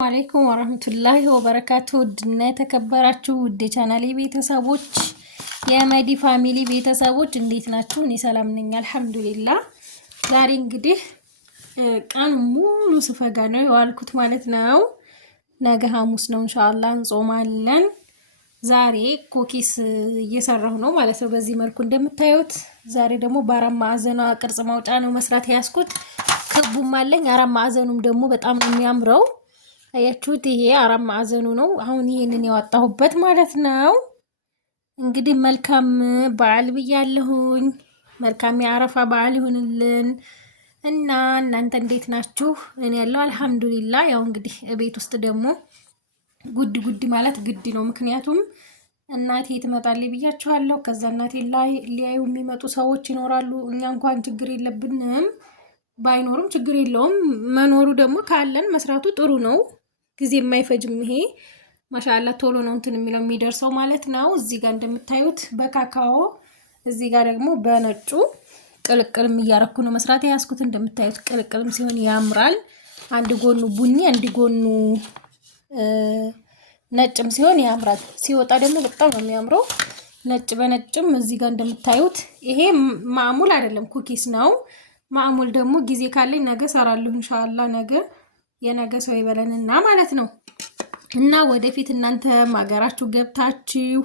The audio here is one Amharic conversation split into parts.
አለይኩም ወራህመቱላሂ ወበረካቱ ውድና የተከበራችሁ ውድ ቻናሌ ቤተሰቦች የመዲ ፋሚሊ ቤተሰቦች እንዴት ናችሁ? እኔ ሰላም ነኝ አልሐምዱሊላህ። ዛሬ እንግዲህ ቀን ሙሉ ስፈጋ ነው የዋልኩት ማለት ነው። ነገ ሐሙስ ነው ኢንሻአላህ እንጾማለን። ዛሬ ኩኪስ እየሰራሁ ነው ማለት ነው። በዚህ መልኩ እንደምታዩት ዛሬ ደግሞ በአራት ማዕዘኗ ቅርጽ ማውጫ ነው መስራት ያስኩት። ክቡም አለኝ አራት ማዕዘኑም ደግሞ በጣም ነው የሚያምረው። አያችሁት? ይሄ አራት ማዕዘኑ ነው። አሁን ይሄንን ያወጣሁበት ማለት ነው። እንግዲህ መልካም በዓል ብያለሁኝ። መልካም የአረፋ በዓል ይሁንልን እና እናንተ እንዴት ናችሁ? እኔ ያለው አልሐምዱሊላህ። ያው እንግዲህ ቤት ውስጥ ደግሞ ጉድ ጉድ ማለት ግድ ነው። ምክንያቱም እናቴ ትመጣለች ብያችኋለሁ። ከዛ እናቴ ላይ ሊያዩ የሚመጡ ሰዎች ይኖራሉ። እኛ እንኳን ችግር የለብንም፣ ባይኖርም ችግር የለውም። መኖሩ ደግሞ ካለን መስራቱ ጥሩ ነው። ጊዜ የማይፈጅም። ይሄ ማሻአላ ቶሎ ነው እንትን የሚለው የሚደርሰው ማለት ነው። እዚህ ጋር እንደምታዩት በካካኦ እዚህ ጋር ደግሞ በነጩ ቅልቅልም እያረኩ ነው መስራት ያስኩት። እንደምታዩት ቅልቅልም ሲሆን ያምራል። አንድ ጎኑ ቡኒ አንድ ጎኑ ነጭም ሲሆን ያምራል። ሲወጣ ደግሞ በጣም ነው የሚያምረው። ነጭ በነጭም እዚህ ጋር እንደምታዩት ይሄ ማዕሙል አይደለም ኩኪስ ነው። ማዕሙል ደግሞ ጊዜ ካለኝ ነገ ሰራለሁ ኢንሻአላህ። ነገ የነገ ሰው ይበለንና ማለት ነው። እና ወደፊት እናንተ ሀገራችሁ ገብታችሁ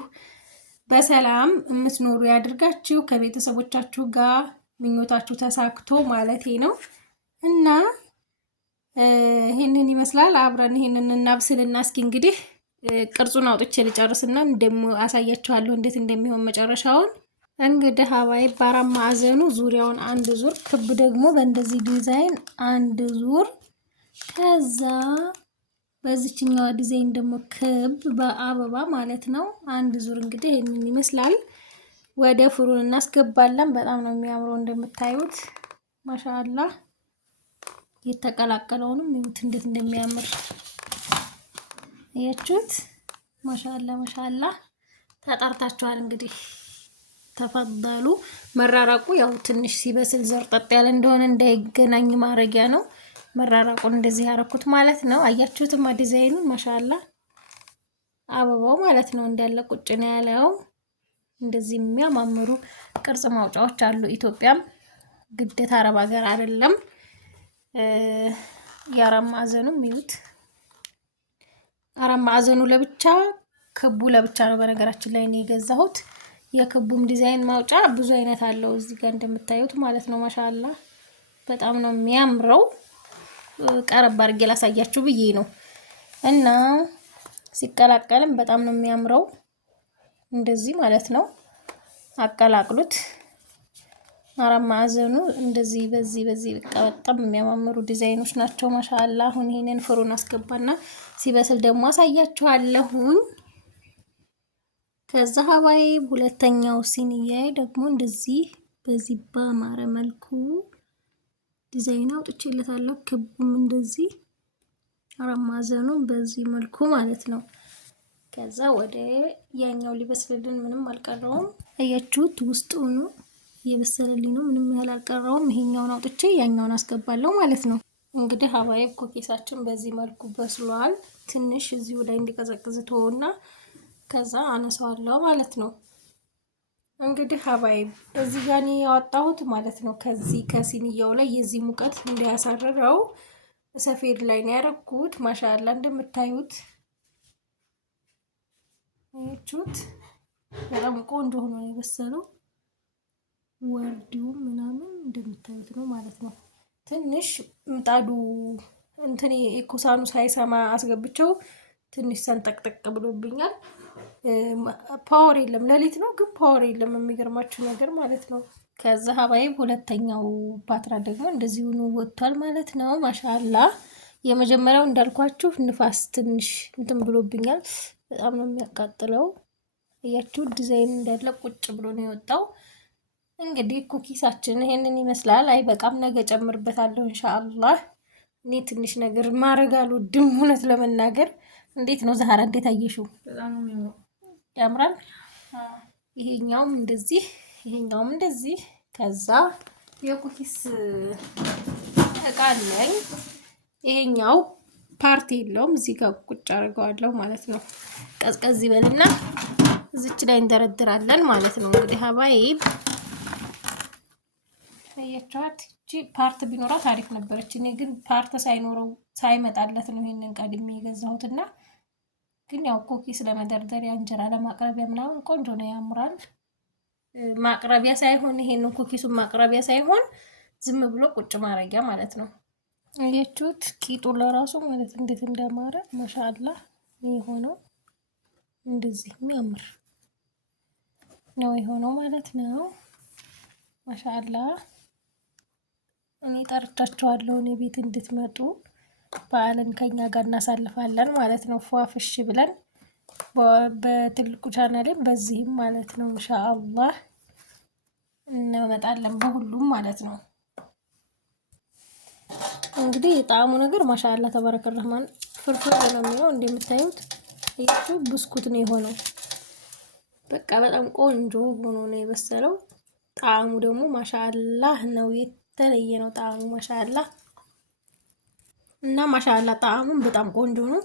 በሰላም የምትኖሩ ያድርጋችሁ ከቤተሰቦቻችሁ ጋር ምኞታችሁ ተሳክቶ ማለት ነው። እና ይሄንን ይመስላል። አብረን ይሄንን እናብስልና እስኪ እንግዲህ ቅርጹን አውጥቼ ልጨርስና ደግሞ አሳያችኋለሁ እንዴት እንደሚሆን መጨረሻውን። እንግዲህ ሀባይ በአራት ማዕዘኑ ዙሪያውን አንድ ዙር፣ ክብ ደግሞ በእንደዚህ ዲዛይን አንድ ዙር፣ ከዛ በዚህኛው ዲዛይን ደግሞ ክብ በአበባ ማለት ነው አንድ ዙር። እንግዲህ ይሄንን ይመስላል። ወደ ፍሩን እናስገባለን። በጣም ነው የሚያምረው እንደምታዩት ማሻአላህ። የተቀላቀለውንም ይሁት እንዴት እንደሚያምር አያችሁት? ማሻአላህ ማሻአላህ። ተጣርታችኋል እንግዲህ ተፈضሉ። መራራቁ ያው ትንሽ ሲበስል ዘርጠጥ ያለ እንደሆነ እንዳይገናኝ ማረጊያ ነው። መራራቁን እንደዚህ ያረኩት ማለት ነው። አያችሁትማ ዲዛይኑን ማሻአላህ። አበባው ማለት ነው እንዳለ ቁጭ ነው ያለው። እንደዚህ የሚያማምሩ ቅርጽ ማውጫዎች አሉ። ኢትዮጵያም ግዴታ አረብ ሀገር አይደለም። የአራት ማዕዘኑም ይዩት። አራት ማዕዘኑ ለብቻ ክቡ ለብቻ ነው። በነገራችን ላይ ነው የገዛሁት። የክቡም ዲዛይን ማውጫ ብዙ አይነት አለው እዚህ ጋር እንደምታዩት ማለት ነው። ማሻአላህ በጣም ነው የሚያምረው። ቀረብ አድርጌ ላሳያችሁ ብዬ ነው። እና ሲቀላቀልም በጣም ነው የሚያምረው እንደዚህ ማለት ነው። አቀላቅሉት። አራት ማዕዘኑ እንደዚህ በዚህ በጣም የሚያማምሩ ዲዛይኖች ናቸው ማሻአላህ። አሁን ይሄንን ፍሩን አስገባና ሲበስል ደግሞ አሳያችኋለሁኝ። ከዛ ሀባይ ሁለተኛው ሲኒያዬ ደግሞ እንደዚህ በዚህ ባማረ መልኩ ዲዛይን አውጥቼለታለሁ። ክቡም እንደዚህ አራት ማዕዘኑም በዚህ መልኩ ማለት ነው። ከዛ ወደ ያኛው ሊበስልልን ምንም አልቀረውም። አያችሁት? ውስጡን እየበሰለልኝ ነው። ምንም ያህል አልቀረውም። ይሄኛውን አውጥቼ ያኛውን አስገባለሁ ማለት ነው። እንግዲህ ሀባይ ኩኪሳችን በዚህ መልኩ በስሏል። ትንሽ እዚሁ ላይ እንዲቀዘቅዝ ተወውና ከዛ አነሳዋለሁ ማለት ነው። እንግዲህ ሀባይ እዚህ ጋር ነው ያወጣሁት ማለት ነው። ከዚህ ከሲኒያው ላይ የዚህ ሙቀት እንዲያሳርረው ሰፌድ ላይ ነው ያደረኩት። ማሻአላ እንደምታዩት አያችሁት? በጣም ቆንጆ ሆኖ ነው የበሰለው። ወርዲው ምናምን እንደምታዩት ነው ማለት ነው። ትንሽ ምጣዱ እንትን ኢኩሳኑ ሳይሰማ አስገብቸው ትንሽ ሰንጠቅጠቅ ብሎብኛል። ፓወር የለም፣ ሌሊት ነው ግን ፓወር የለም። የሚገርማችሁ ነገር ማለት ነው። ከዛ ሀባይ ሁለተኛው ፓትራ ደግሞ እንደዚህ ሆኖ ወጥቷል ማለት ነው። ማሻአላ። የመጀመሪያው እንዳልኳችሁ ንፋስ ትንሽ እንትን ብሎብኛል። በጣም ነው የሚያቃጥለው። እያችሁ ዲዛይን እንዳለ ቁጭ ብሎ ነው የወጣው። እንግዲህ ኩኪሳችን ይሄንን ይመስላል። አይ በቃም ነገ ጨምርበታለሁ ኢንሻአላህ። እኔ ትንሽ ነገር ማድረግ አልወድም እውነት ለመናገር። እንዴት ነው ዛህራ? እንዴት አየሽው? በጣም ነው የሚያምረው። ያምራል። ይሄኛውም እንደዚህ ይሄኛውም እንደዚህ። ከዛ የኩኪስ እቃ አለኝ። ይሄኛው ፓርቲ የለውም። እዚህ ጋር ቁጭ አድርገዋለሁ ማለት ነው። ቀዝቀዝ ይበልና እዚች ላይ እንደረድራለን ማለት ነው። እንግዲህ ሀባይ አያችኋት፣ እቺ ፓርት ቢኖራት አሪፍ ነበረች። እኔ ግን ፓርት ሳይኖረው ሳይመጣለት ነው ይሄንን ቀድሜ የገዛሁትና ግን ያው ኩኪስ ለመደርደሪያ እንጀራ ለማቅረቢያ ምናምን ቆንጆ ነው፣ ያምራል። ማቅረቢያ ሳይሆን ይሄንን ኩኪሱን ማቅረቢያ ሳይሆን ዝም ብሎ ቁጭ ማረጊያ ማለት ነው። አያችሁት ቂጡ ለራሱ ማለት እንዴት እንዳማረ ማሻአላ። የሆነው እንደዚህ የሚያምር ነው የሆነው ማለት ነው። ማሻአላ እኔ ጠርቻችኋለሁ እኔ ቤት እንድትመጡ በዓልን ከኛ ጋር እናሳልፋለን ማለት ነው። ፏፍሽ ብለን በትልቁ ቻናሌም በዚህም ማለት ነው ኢንሻአላህ እንመጣለን በሁሉም ማለት ነው። እንግዲህ የጣዕሙ ነገር ማሻአላ ተባረከ ረህማን ፍርፍር ነው የሚለው እንደምታዩት። ይሄ ብስኩት ነው የሆነው። በቃ በጣም ቆንጆ ሆኖ ነው የበሰለው። ጣዕሙ ደግሞ ማሻአላ ነው፣ የተለየ ነው ጣዕሙ ማሻአላ። እና ማሻአላ ጣዕሙም በጣም ቆንጆ ነው።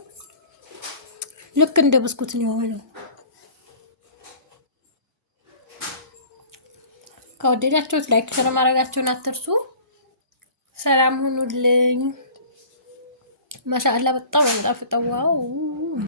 ልክ እንደ ብስኩት ነው የሆነው። ከወደዳችሁት ላይክ ሸር ማድረጋችሁን አትርሱ። ሰላም ሁኑልኝ። ማሻአላ በጣም ነው የሚጣፍጠው። ዋው